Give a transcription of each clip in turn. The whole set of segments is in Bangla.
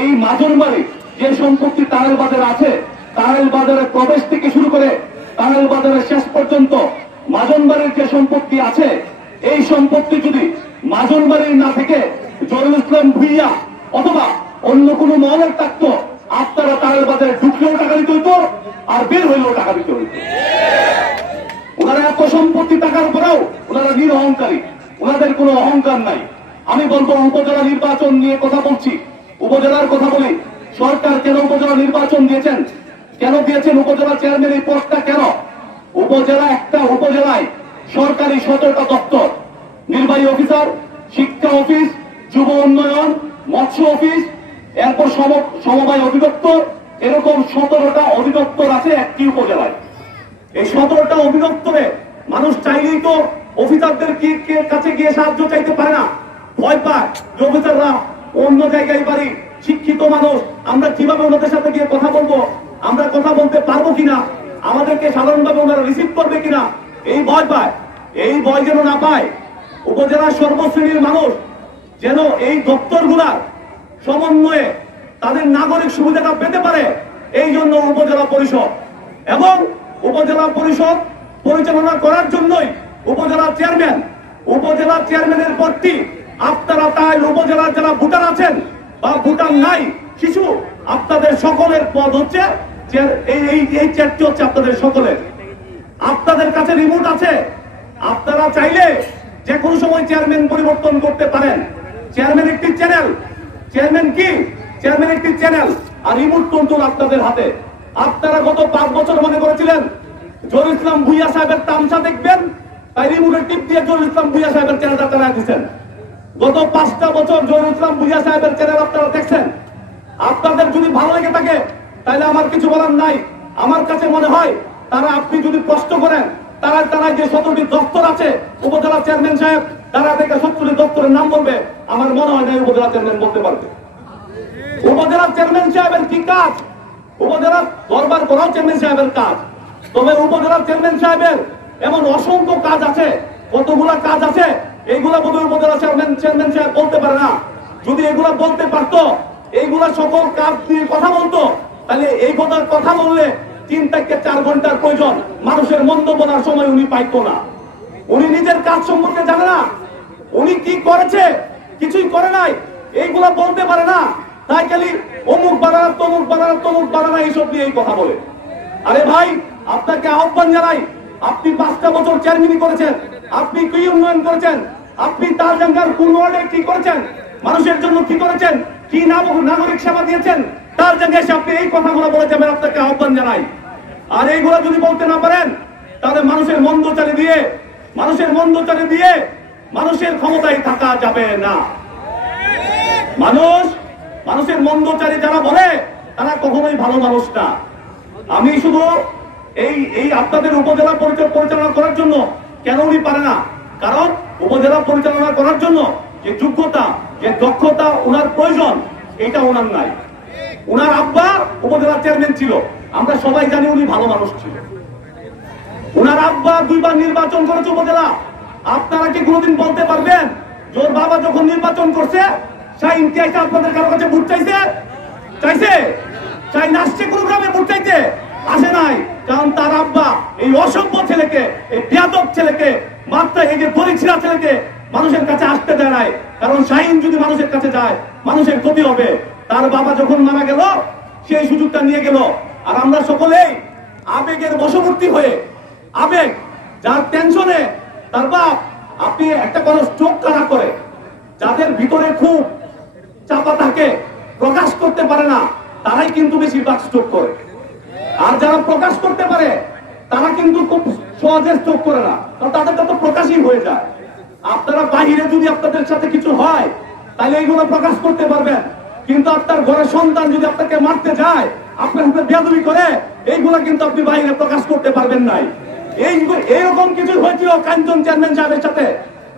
এই মাজনবাড়ি যে সম্পত্তি তারেল বাজারে আছে, তারেল বাজারের প্রবেশ থেকে শুরু করে তারেল বাজারের শেষ পর্যন্ত মাজনবাড়ির যে সম্পত্তি আছে, এই সম্পত্তি যদি মাজনবাড়ির না থেকে জহুরুল ইসলাম ভুইয়া অথবা অন্য কোনো মহলের থাকতো, আপনারা তারেল বাজারে ঢুকলেও টাকা দিতে হইতো আর বের হইলেও টাকা দিতে হইতো। ওনারা এত সম্পত্তি টাকার পরেও ওনারা নিরহংকারী, ওনাদের কোনো অহংকার নাই। আমি বলবো উপজেলা নির্বাচন নিয়ে কথা বলছি, উপজেলার কথা বলি। সরকার কেন উপজেলা নির্বাচন দিয়েছেন, কেন দিয়েছেন উপজেলা চেয়ারম্যান এই পদটা কেন? উপজেলা একটা উপজেলায় সরকারি 17টা দপ্তর, নির্বাহী অফিসার, শিক্ষা অফিস, যুব উন্নয়ন, মৎস্য অফিস, এরপর সমবায় অধিদপ্তর, এরকম 17টা অধিদপ্তর আছে একটি উপজেলায়। এই 17টা অধিদপ্তরে মানুষ চাইলেই তো অফিসারদের কাছে গিয়ে সাহায্য চাইতে পারে না, ভয় পায় যে অফিসাররা অন্য জায়গায় বাড়ি, শিক্ষিত মানুষ, আমরা কিভাবে ওনাদের সাথে গিয়ে কথা বলবো, আমরা কথা বলতে পারবো কিনা, আমাদেরকে সাধারণভাবে ওনারা রিসিভ করবে কিনা, এই ভয় পায়। এই ভয় যেন না পায়, উপজেলার সর্বশ্রেণীর মানুষ যেন এই দপ্তরগুলার সমন্বয়ে তাদের নাগরিক সুবিধাটা পেতে পারে, এই জন্য উপজেলা পরিষদ এবং উপজেলা পরিষদ পরিচালনা করার জন্যই উপজেলা চেয়ারম্যানের পদটি আপনারা, তাই উপজেলার যারা ভোটার আছেন বা ভোটার নাই শিশু, আপনাদের সকলের পদ হচ্ছে এই চেয়ারটি হচ্ছে আপনাদের সকলের। আপনাদের কাছে রিমোট আছে, আপনারা চাইলে যে কোনো সময় চেয়ারম্যান পরিবর্তন করতে পারেন। চেয়ারম্যান একটি চ্যানেল, চেয়ারম্যান কি? চেয়ারম্যান একটি চ্যানেল, আর রিমোট কন্ট্রোল আপনাদের হাতে। আপনারা গত 5 বছর মনে করেছিলেন জহুরুল ইসলাম ভুইয়া সাহেবের তামসা দেখবেন, তাই রিমোটের টিপ দিয়ে জহুরুল ইসলাম ভুইয়া সাহেবের চ্যানেলটা চালায় দিচ্ছেন। গত 5টা বছর জহুরুল ইসলাম ভুইয়া সাহেবের চ্যানেল আপনারা দেখছেন। আপনাদের যদি ভালো লেগে থাকে তাহলে আমার কিছু বলার নাই। আমার কাছে মনে হয় তারা, আপনি যদি প্রশ্ন করেন, তারা যে 17টি দপ্তর আছে, উপজেলা চেয়ারম্যান সাহেব তারা থেকে 17টি দপ্তরের নাম বলবে, আমার মনে হয় না উপজেলা চেয়ারম্যান বলতে পারবে। উপজেলা চেয়ারম্যান সাহেবের কি কাজ? উপজেলা দরবার করাও চেয়ারম্যান সাহেবের কাজ। তবে উপজেলা চেয়ারম্যান সাহেবের এমন অসংখ্য কাজ আছে, কতগুলা কাজ আছে, এইগুলা বোধহয় উপজেলা চেয়ারম্যান সাহেব বলতে পারে না। যদি এগুলা বলতে পারতো, এইগুলা সকল কাজ নিয়ে কথা বলতো, তাহলে এই কথা বললে 3 থেকে 4 ঘন্টার প্রয়োজন, মানুষের মন্দ বলার সময় উনি পাইতো না। উনি নিজের কাজ সম্পর্কে জানে না, উনি কি করেছে, কিছুই করে নাই, এইগুলা বলতে পারে না। তাই খালি অমুক বানানা, তমুক বানানা, তমুক বানানা, এইসব নিয়ে এই কথা বলে। আরে ভাই, আপনাকে আহ্বান জানাই, আপনি 5টা বছর চেয়ারম্যানই করেছেন, আপনি কি উন্নয়ন করেছেন, আপনি তার জায়গার কোন ওয়ার্ডে কি করেছেন, মানুষের জন্য কি করেছেন, কি নাগরিক সেবা দিয়েছেন, তার জায়গায় আপনি এই কথাগুলো বলে যাবেন, আপনাকে আহ্বান জানাই। আর এইগুলো যদি বলতে না পারেন, তাহলে মানুষের মন্দ চালিয়ে দিয়ে মানুষের ক্ষমতায় থাকা যাবে না। মানুষের মন্দচারী যারা বলে, তারা কখনোই ভালো মানুষ না। আমি শুধু এই আপনাদের উপজেলা পরিচালনা করার জন্য, কেন উনি পারে না? কারণ উপজেলা পরিচালনা করার জন্য যে যোগ্যতা, যে দক্ষতা ওনার প্রয়োজন, এটা ওনার নাই। ওনার আব্বা উপজেলা চেয়ারম্যান ছিল, আমরা সবাই জানি উনি ভালো মানুষ ছিল। ওনার আব্বা 2 বার নির্বাচন করেছে উপজেলা। আপনারা কি কোনোদিন বলতে পারবেন যে ওর বাবা যখন নির্বাচন করছে, শাহিন কি আপনাদের কারো কাছে ভোট চাইছে? শাহিন আসছে কোন গ্রামে ভোট চাইতে? আসে নাই। কারণ তার আব্বা এই অসভ্য ছেলেকে, এই বেয়াদব ছেলেকে, মাত্রা এই যে দরিদ্রা ছেলেকে মানুষের কাছে আসতে দেয় নাই। কারণ শাহিন যদি মানুষের কাছে যায়, মানুষের ক্ষতি হবে। তার বাবা যখন মারা গেল, সেই সুযোগটা নিয়ে গেল। আর আমরা সকলেই আবেগের বশবর্তী হয়ে, আবেগ যার টেনশনে তার বাপ, আপনি একটা কোনো চোখ কানা করে, যাদের ভিতরে খুব চাপা থাকে, প্রকাশ করতে পারে না, তারাই কিন্তু বেশিরভাগ স্ট্রোক করে। আর যারা প্রকাশ করতে পারে, তারা কিন্তু খুব সহজে স্ট্রোক করে না, কারণ তাদেরটা তো প্রকাশই হয়ে যায়। আপনারা বাহিরে যদি আপনাদের সাথে কিছু হয়, তাহলে এইগুলো প্রকাশ করতে পারবেন। কিন্তু আপনার ঘরের সন্তান যদি আপনাকে মারতে যায়, আপনার সাথে বেয়াদবি করে, এইগুলা কিন্তু আপনি বাইরে প্রকাশ করতে পারবেন নাই। এইরকম কিছু হয়েছিল কাঞ্চন চেয়ারম্যান সাহেবের সাথে,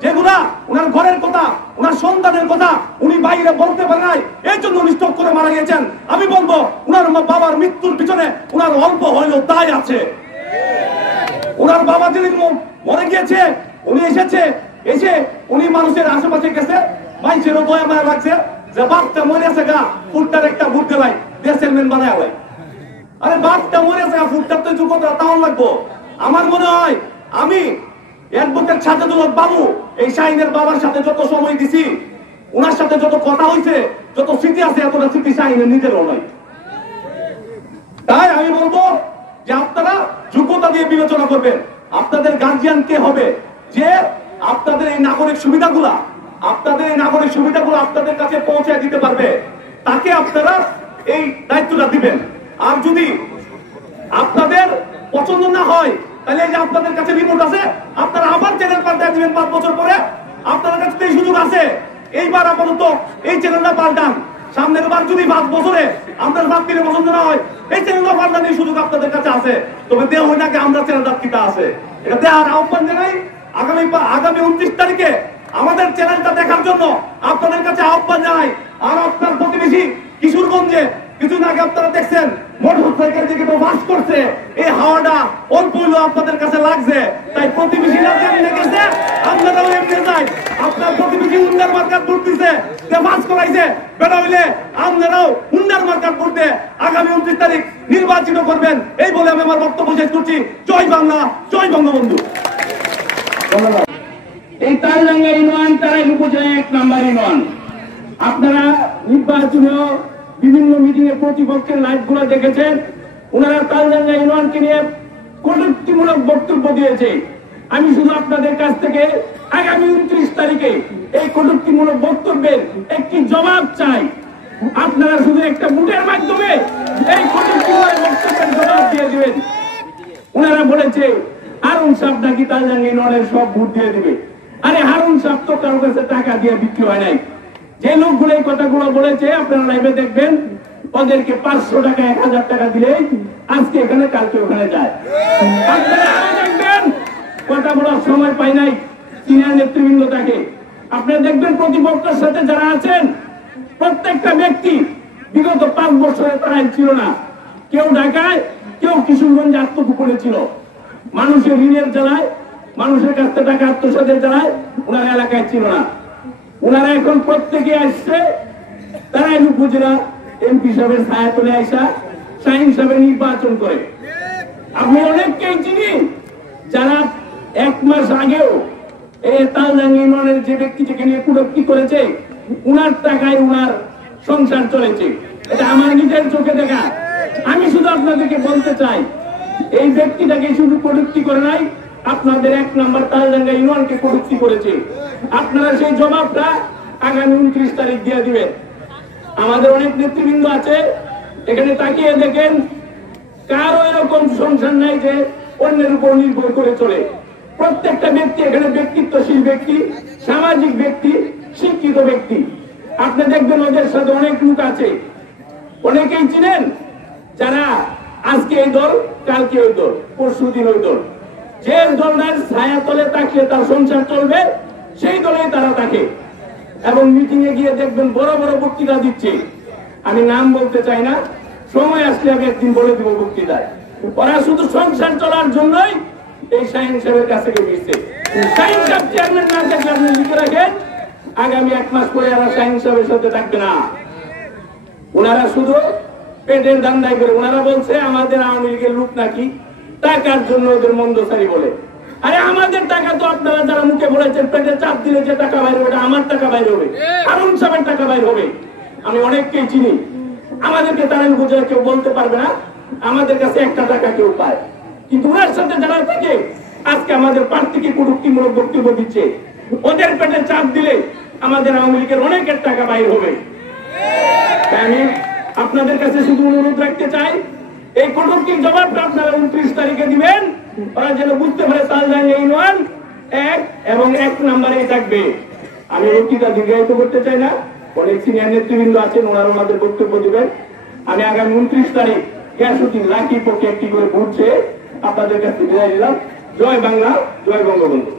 যেগুলা উনার ঘরের কথা, উনার সন্তানের কথা উনি বাইরে বলতে পারে নাই, এই জন্য উনি স্ট্রোক করে মারা গেছেন। আমি বলবো, উনার বাবার মৃত্যুর পিছনে উনার অল্প হইলেও দায় আছে। উনার বাবা যেদিন মরে গিয়েছে, উনি এসে উনি মানুষের আশেপাশে গেছে, মানুষেরও দয়া মায়া লাগছে, যে বাপটা মরে আছে গা ফুটটার একটা ভোট গেলাই দেশের মেন বানায় হয়। আরে বাপটা মরে আছে গা ফুটটার তো যোগ্যতা তাও লাগবো। আমার মনে হয় আমি অ্যাডভোকেট সাজেদুল হক বাবু এই শাহিনের বাবার সাথে যত সময় দিছি, ওনার সাথে যত কথা হয়েছে, যত স্মৃতি আছে, এতটা স্মৃতি শাহিনের নিজেরও নয়। তাই আমি বলবো যে আপনারা যোগ্যতা দিয়ে বিবেচনা করবেন। আপনাদের গার্জিয়ান কে হবে যে আপনাদের এই নাগরিক সুবিধাগুলা আপনাদের কাছে পৌঁছে দিতে পারবে, তাকে আপনারা এই দায়িত্বটা দিবেন। আর যদি আপনাদের পছন্দ না হয় তাহলে এই যে আপনাদের কাছে রিপোর্ট আছে, আপনারা আবার চ্যানেল পাল্টায় দিবেন 5 বছর পরে। আপনাদের কাছে এই সুযোগ আছে, এইবার আপাতত এই চ্যানেলটা পাল্টান। সামনের বার যদি 5 বছরে আপনার বাপকে পছন্দ না হয়, এই চ্যানেলটা পাল্টানোর সুযোগ আপনাদের কাছে আছে। তবে দেহ নাকি আমরা চ্যানেলটা কিটা আছে এটা দেওয়ার আহ্বান জানাই। আগামী 29 তারিখে আমাদের চ্যানেলটা দেখার জন্য আপনাদের কাছে আহ্বান জানাই। আর আপনার প্রতিবেশী কিশোরগঞ্জে কিছুদিন আগে আপনারা দেখছেন মোটরসাইকেল থেকে বাস করছে, এই হাওয়াটা অল্প হইলেও আপনাদের কাছে লাগছে। তাই প্রতিবেশীরা যেমনি গেছে আপনারাও এমনি যাই। আপনার প্রতিবেশী উন্ডার মার্কার ভোট দিছে, বাস করাইছে, বেড়া হইলে আপনারাও উন্ডার মার্কার ভোট দিয়ে আগামী 29 তারিখ নির্বাচিত করবেন। এই বলে আমি আমার বক্তব্য শেষ করছি। জয় বাংলা, জয় বঙ্গবন্ধু। ধন্যবাদ। এই তালডাঙ্গা ইউনিয়ন তারাই উপজেলা 1 নম্বর ইউনিয়ন। আপনারা নির্বাচনীয় বিভিন্ন মিটিং এ প্রতিপক্ষের লাইভ গুলো দেখেছেন। ওনারা তালডাঙ্গা ইউনিয়নকে নিয়ে কটূক্তিমূলক বক্তব্য দিয়েছে। আমি শুধু আপনাদের কাছ থেকে আগামী 29 তারিখে এই কটূক্তিমূলক বক্তব্যের একটি জবাব চাই। আপনারা শুধু একটা ভোটের মাধ্যমে এই কটূক্তিমূলক বক্তব্যের জবাব দিয়ে দিবেন। ওনারা বলেছে হারুন সাহেব নাকি তালডাঙ্গা ইউনিয়নের সব ভোট দিয়ে দিবে। আরে হারুন সাহেব তো কারোর কাছে টাকা দিয়ে বিক্রি হয় নাই। যে লোকগুলো এই কথাগুলো বলেছে আপনারা লাইভে দেখবেন, ওদেরকে 500 টাকা 1000 টাকা দিলেই আজকে এখানে কালকে ওখানে যায়। আপনারা দেখবেন কথা বলার সময় পাই নাই সিনিয়র নেতৃবৃন্দ থাকে। আপনারা দেখবেন প্রতিপক্ষের সাথে যারা আছেন প্রত্যেকটা ব্যক্তি বিগত 5 বছরে তারা ছিল না। কেউ ঢাকায়, কেউ কিশোরগঞ্জে আত্মগোপনে ছিল। মানুষের ঋণের জ্বালায়, মানুষের কাছ থেকে টাকা আত্মসাতের জ্বালায় ওনার এলাকায় ছিল না। ওনারা এখন প্রত্যেকে আসছে, তারা উপজেলা এমপি সাহেবের ছায়া তুলে আসা শাহিন সাহেবের নির্বাচন করে। আমি অনেককেই চিনি যারা 1 মাস আগেও এই তালডাঙ্গা ইউনিয়নের যে ব্যক্তিটিকে নিয়ে কটূক্তি করেছে, উনার টাকায় উনার সংসার চলেছে। এটা আমার নিজের চোখে দেখা। আমি শুধু আপনাদেরকে বলতে চাই, এই ব্যক্তিটাকে শুধু কটূক্তি করে নাই, আপনাদের 1 নম্বর তালডাঙ্গা ইউনিয়নকে কটূক্তি করেছে। আপনারা সেই জবাবটা আগামী 29 তারিখ দিয়ে দিবেন। আমাদের অনেক নেতৃবৃন্দ আছে, এখানে তাকিয়ে দেখেন কারো এরকম সংসার নাই যে অন্যের উপর নির্ভর করে চলে। প্রত্যেকটা ব্যক্তি এখানে ব্যক্তিত্বশীল ব্যক্তি, সামাজিক ব্যক্তি, শিক্ষিত ব্যক্তি। আপনি দেখবেন ওদের সাথে অনেক লোক আছে, অনেকেই চিনেন, যারা আজকে এই দল, কালকে ওই দল, পরশু দিন ওই দল। যে দলের ছায়া তলে তাকিয়ে তার সংসার চলবে সেই দলেই তারা থাকে। এবং মিটিং এ গিয়ে দেখবেন বড় বড় বক্তৃতা দিচ্ছে। আমি নাম বলতে চাই না, সময় আসলে আমি একদিন বলে দিব বক্তৃতায়। ওরা শুধু সংসার চলার জন্যই এই শাহিন সাহেবের কাছে গিয়েছে। শাহিন সাহেব চেয়ারম্যান না থাকলে আপনি লিখে রাখেন, আগামী 1 মাস পরে আর শাহিন সাহেবের সাথে থাকবে না। ওনারা শুধু পেটের ধান্দাই করে। ওনারা বলছে আমাদের আওয়ামী লীগের লোক নাকি টাকার জন্য ওদের মন্দসারি বলে। আরে আমাদের টাকা তো আপনারা যারা মুখে বলেছেন পেটে চাপ দিলে যে টাকা বাইরে হবে, আমার টাকা বাইরে হবে, হারুন সাহেবের টাকা বাইরে হবে। আমি অনেককেই চিনি, আমাদেরকে তারা বুঝে কেউ বলতে পারবে না আমাদের কাছে 1 টাকা কেউ পায়। কিন্তু ওনার সাথে যারা থেকে আজকে আমাদের প্রার্থীকে কটূক্তিমূলক বক্তব্য দিচ্ছে, ওদের পেটে চাপ দিলে আমাদের আওয়ামী লীগের অনেকের টাকা বাইরে হবে। আমি আপনাদের কাছে শুধু অনুরোধ রাখতে চাই, এই কটূক্তির জবাবটা আপনারা 29 তারিখে দিবেন। ওরা যেন বুঝতে পারে তালডাঙ্গা ইউনিয়ন 1 এবং 1 নম্বরেই থাকবে। আমি বক্তৃতা দীর্ঘায়িত করতে চাই না, অনেক সিনিয়র নেতৃবৃন্দ আছেন, ওনারা ওনাদের বক্তব্য দিবেন। আমি আগামী 29 তারিখ গ্যাসুদ্দিন লাকির পক্ষে একটি করে ভোট চেয়ে আপনাদের কাছে বিদায় দিলাম। জয় বাংলা, জয় বঙ্গবন্ধু।